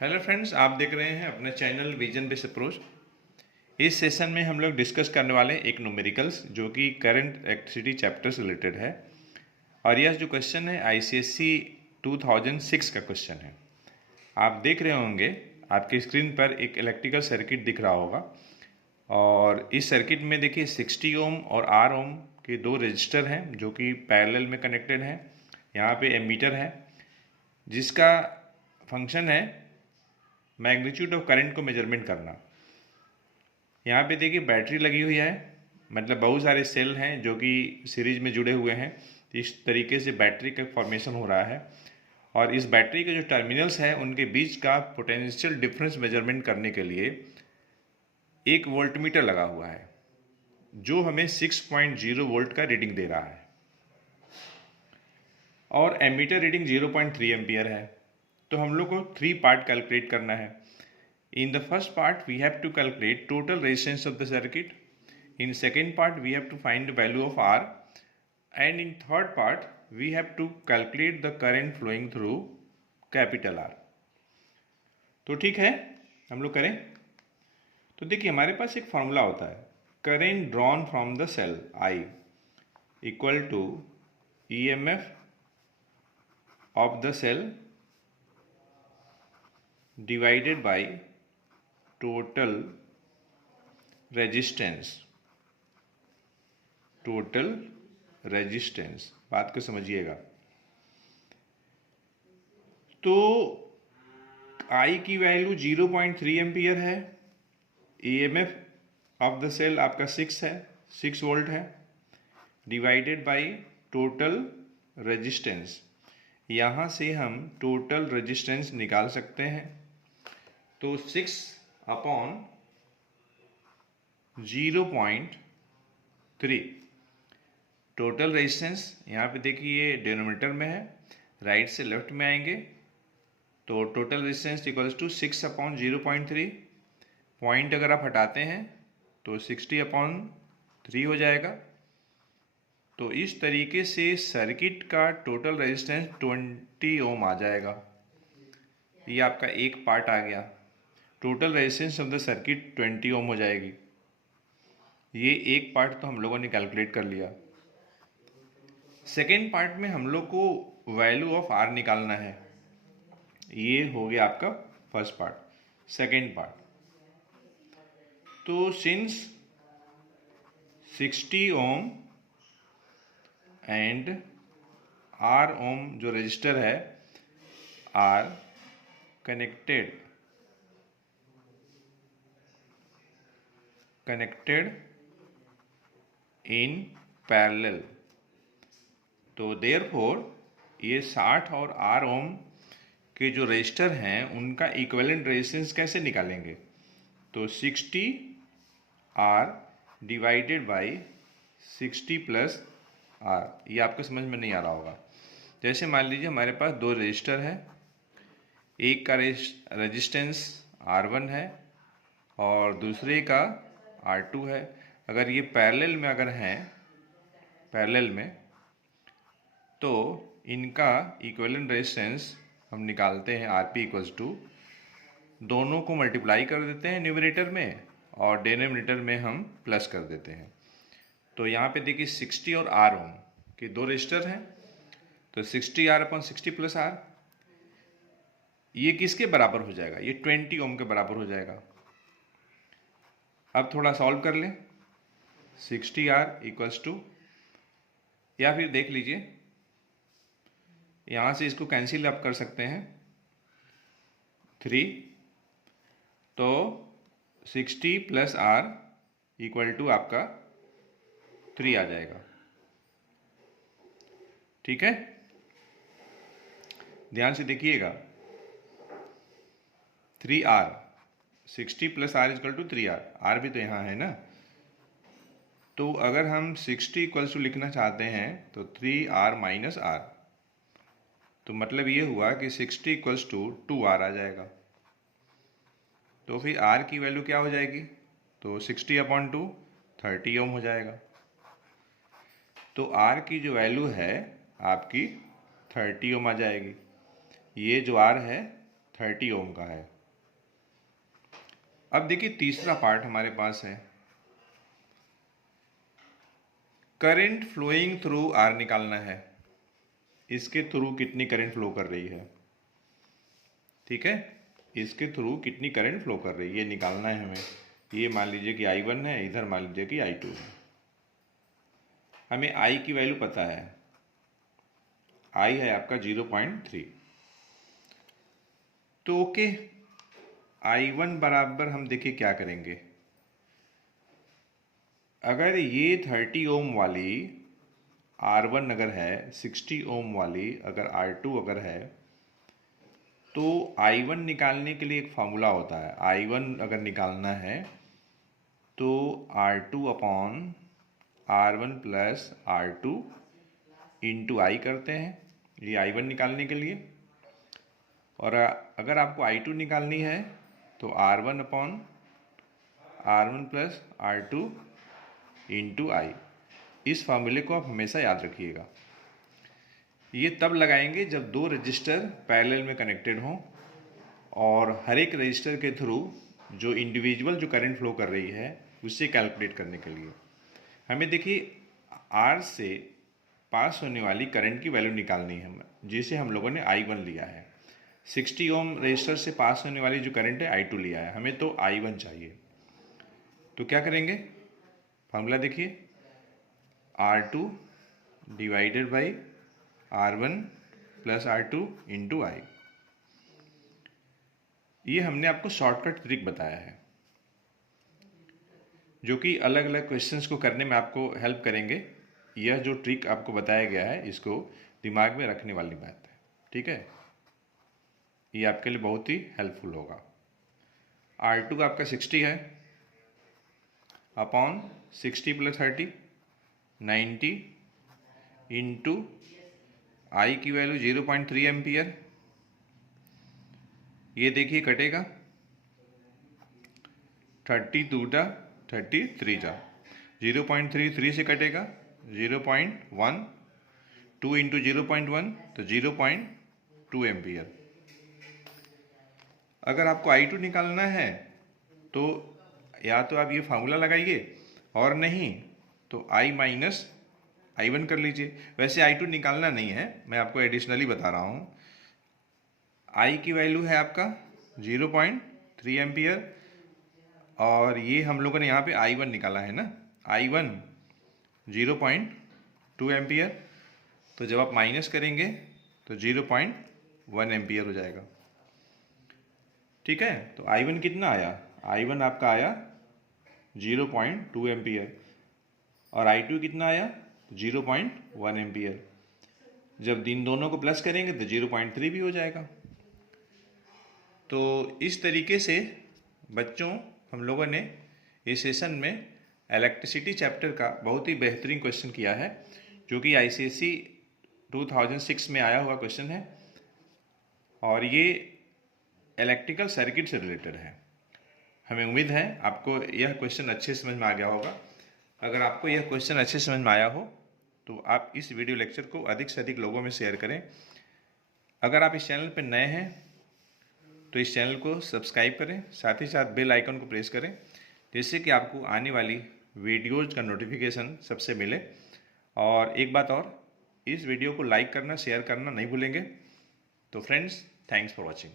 Hello friends, आप देख रहे हैं अपने चैनल विजन बेस अप्रोच। इस सेशन में हम लोग डिस्कस करने वाले हैं एक न्यूमेरिकल्स जो कि करंट इलेक्ट्रिसिटी चैप्टर से रिलेटेड है। और यह जो क्वेश्चन है आईसीएसई 2006 का क्वेश्चन है। आप देख रहे होंगे आपकी स्क्रीन पर एक इलेक्ट्रिकल सर्किट दिख रहा होगा। और इस सर्किट में देखिए 60 ओम और आर ओम के दो रजिस्टर हैं जो कि पैरेलल में कनेक्टेड हैं। यहाँ पे एमीटर है जिसका फंक्शन है मैग्नीट्यूड ऑफ करंट को मेजरमेंट करना। यहाँ पे देखिए बैटरी लगी हुई है, मतलब बहुत सारे सेल हैं जो कि सीरीज में जुड़े हुए हैं। इस तरीके से बैटरी का फॉर्मेशन हो रहा है। और इस बैटरी के जो टर्मिनल्स हैं उनके बीच का पोटेंशियल डिफरेंस मेजरमेंट करने के लिए एक वोल्टमीटर लगा हुआ है जो हमें 6.0 वोल्ट का रीडिंग दे रहा है। और एमीटर रीडिंग 0.3 एम्पियर है। तो हम लोग को 3 पार्ट कैलकुलेट करना है। In the first part, we have to calculate total resistance of the circuit. In second part, we have to find the value of R. And in third part, we have to calculate the current flowing through capital R. तो ठीक है, हम लोग करें। तो देखिए हमारे पास एक फॉर्मूला होता है, current drawn from the cell I equal to EMF of the cell divided by total resistance. Total resistance, बात को समझिएगा। तो I की वैल्यू 0.3 एम्पियर है, EMF ऑफ द सेल आपका 6 है, 6 वोल्ट है, डिवाइडेड बाई टोटल रेजिस्टेंस। यहाँ से हम टोटल रेजिस्टेंस निकाल सकते हैं। तो 6 अपॉन 0.3 टोटल रेजिस्टेंस। यहाँ पे देखिए ये डिनोमिनेटर में है, राइट से लेफ्ट में आएंगे तो total resistance equals to 6 upon 0.3। Point अगर आप हटाते हैं तो 60 अपॉन 3 हो जाएगा। तो इस तरीके से सर्किट का टोटल रेजिस्टेंस 20 ओम आ जाएगा। ये आपका एक पार्ट आ गया। Total resistance of the circuit 20 ओम हो जाएगी। ये एक पार्ट तो हम लोगों ने कैलकुलेट कर लिया। सेकेंड पार्ट में हम लोग को वैल्यू ऑफ आर निकालना है। ये हो गया आपका फर्स्ट पार्ट। सेकेंड पार्ट, तो सिंस 60 ओम एंड आर ओम जो रजिस्टर है आर कनेक्टेड इन पैरेलल, तो देयरफॉर ये 60 और आर ओम के जो रजिस्टर हैं उनका इक्विवेलेंट रेजिस्टेंस कैसे निकालेंगे। तो 60 आर डिवाइडेड बाई 60 प्लस आर। ये आपको समझ में नहीं आ रहा होगा। जैसे मान लीजिए हमारे पास दो रजिस्टर है, एक का रेजिस्टेंस R1 है और दूसरे का R2 है। अगर ये पैरेलल में अगर हैं, पैरेलल में, तो इनका इक्विवेलेंट रेजिस्टेंस हम निकालते हैं RP इक्वल्स टू, दोनों को मल्टीप्लाई कर देते हैं न्यूमरेटर में और डिनोमिनेटर में हम प्लस कर देते हैं। तो यहाँ पे देखिए 60 और R ओम के दो रजिस्टर हैं, तो 60 R अपॉन 60 प्लस R, ये किसके बराबर हो जाएगा, ये 20 ओम के बराबर हो जाएगा। अब थोड़ा सॉल्व कर लें। 60 R इक्वल्स टू, या फिर देख लीजिए यहाँ से इसको कैंसिल आप कर सकते हैं 3, तो 60 प्लस R इक्वल टू आपका 3 आ जाएगा। ठीक है, ध्यान से देखिएगा। 3R, 60 plus R equal to 3R, R भी तो यहाँ है ना। तो अगर हम 60 इक्वल्स टू लिखना चाहते हैं तो 3R माइनस R, तो मतलब ये हुआ कि 60 इक्वल्स टू 2R आ जाएगा। तो फिर R की वैल्यू क्या हो जाएगी, तो 60 अपॉन 2 30 ओम हो जाएगा। तो R की जो वैल्यू है आपकी 30 ओम आ जाएगी। ये जो R है 30 ओम का है। अब देखिए तीसरा पार्ट हमारे पास है, करंट फ्लोइंग थ्रू आर निकालना है। इसके थ्रू कितनी करंट फ्लो कर रही है, ठीक है, इसके थ्रू कितनी करंट फ्लो कर रही है ये निकालना है हमें। ये मान लीजिए कि I1 है, इधर मान लीजिए कि I2 है। हमें I की वैल्यू पता है, I है आपका 0.3। तो ओके, I1 बराबर हम देखिए क्या करेंगे, अगर ये 30 ओम वाली R1 अगर है, 60 ओम वाली अगर R2 अगर है, तो I1 निकालने के लिए एक फार्मूला होता है। I1 अगर निकालना है तो R2 upon R1 plus R2 into I करते हैं, ये I1 निकालने के लिए। और अगर आपको I2 निकालनी है तो R1 upon R1 plus R2 into I। इस फार्मूले को आप हमेशा याद रखिएगा। ये तब लगाएंगे जब दो रजिस्टर पैरेलल में कनेक्टेड हों और हर एक रजिस्टर के थ्रू जो इंडिविजुअल जो करंट फ्लो कर रही है उससे कैलकुलेट करने के लिए। हमें देखिए R से पास होने वाली करंट की वैल्यू निकालनी है, जिसे हम लोगों ने I1 लिया है। 60 ओम रजिस्टर से पास होने वाली जो करंट है I2 लिया है, हमें तो I1 चाहिए। तो क्या करेंगे, फार्मूला देखिए, R2 divided by R1 plus R2 into I। ये हमने आपको शॉर्टकट ट्रिक बताया है जो कि अलग अलग क्वेश्चंस को करने में आपको हेल्प करेंगे। यह जो ट्रिक आपको बताया गया है इसको दिमाग में रखने वाली बात है, ठीक है, ये आपके लिए बहुत ही हेल्पफुल होगा। R2 आपका 60 है, अपॉन 60 प्लस 30 90 इंटू I की वैल्यू 0.3 एम्पियर। ये देखिए कटेगा, 30 2 33 जा, 0.33 से कटेगा 0.1, 2 इंटू 0.1 तो 0.2 एम्पियर। अगर आपको I2 निकालना है तो या तो आप ये फार्मूला लगाइए और नहीं तो I माइनस I1 कर लीजिए। वैसे I2 निकालना नहीं है, मैं आपको एडिशनली बता रहा हूँ। I की वैल्यू है आपका 0.3 एम्पियर और ये हम लोगों ने यहाँ पे I1 निकाला है ना, I1 0.2 एम्पियर। तो जब आप माइनस करेंगे तो 0.1 एम्पियर हो जाएगा, ठीक है। तो I1 कितना आया, I1 आपका आया 0.2 एम्पियर और I2 कितना आया 0.1 एम्पियर। जब इन दोनों को प्लस करेंगे तो 0.3 भी हो जाएगा। तो इस तरीके से बच्चों हम लोगों ने इस सेशन में इलेक्ट्रिसिटी चैप्टर का बहुत ही बेहतरीन क्वेश्चन किया है, जो कि ICSE 2006 में आया हुआ क्वेश्चन है और ये इलेक्ट्रिकल सर्किट से रिलेटेड है। हमें उम्मीद है आपको यह क्वेश्चन अच्छे समझ में आ गया होगा। अगर आपको यह क्वेश्चन अच्छे समझ में आया हो तो आप इस वीडियो लेक्चर को अधिक से अधिक लोगों में शेयर करें। अगर आप इस चैनल पर नए हैं तो इस चैनल को सब्सक्राइब करें, साथ ही साथ बेल आइकन को प्रेस करें, जिससे कि आपको आने वाली वीडियोज़ का नोटिफिकेशन सबसे मिले। और एक बात और, इस वीडियो को लाइक करना शेयर करना नहीं भूलेंगे। तो फ्रेंड्स, थैंक्स फॉर वॉचिंग।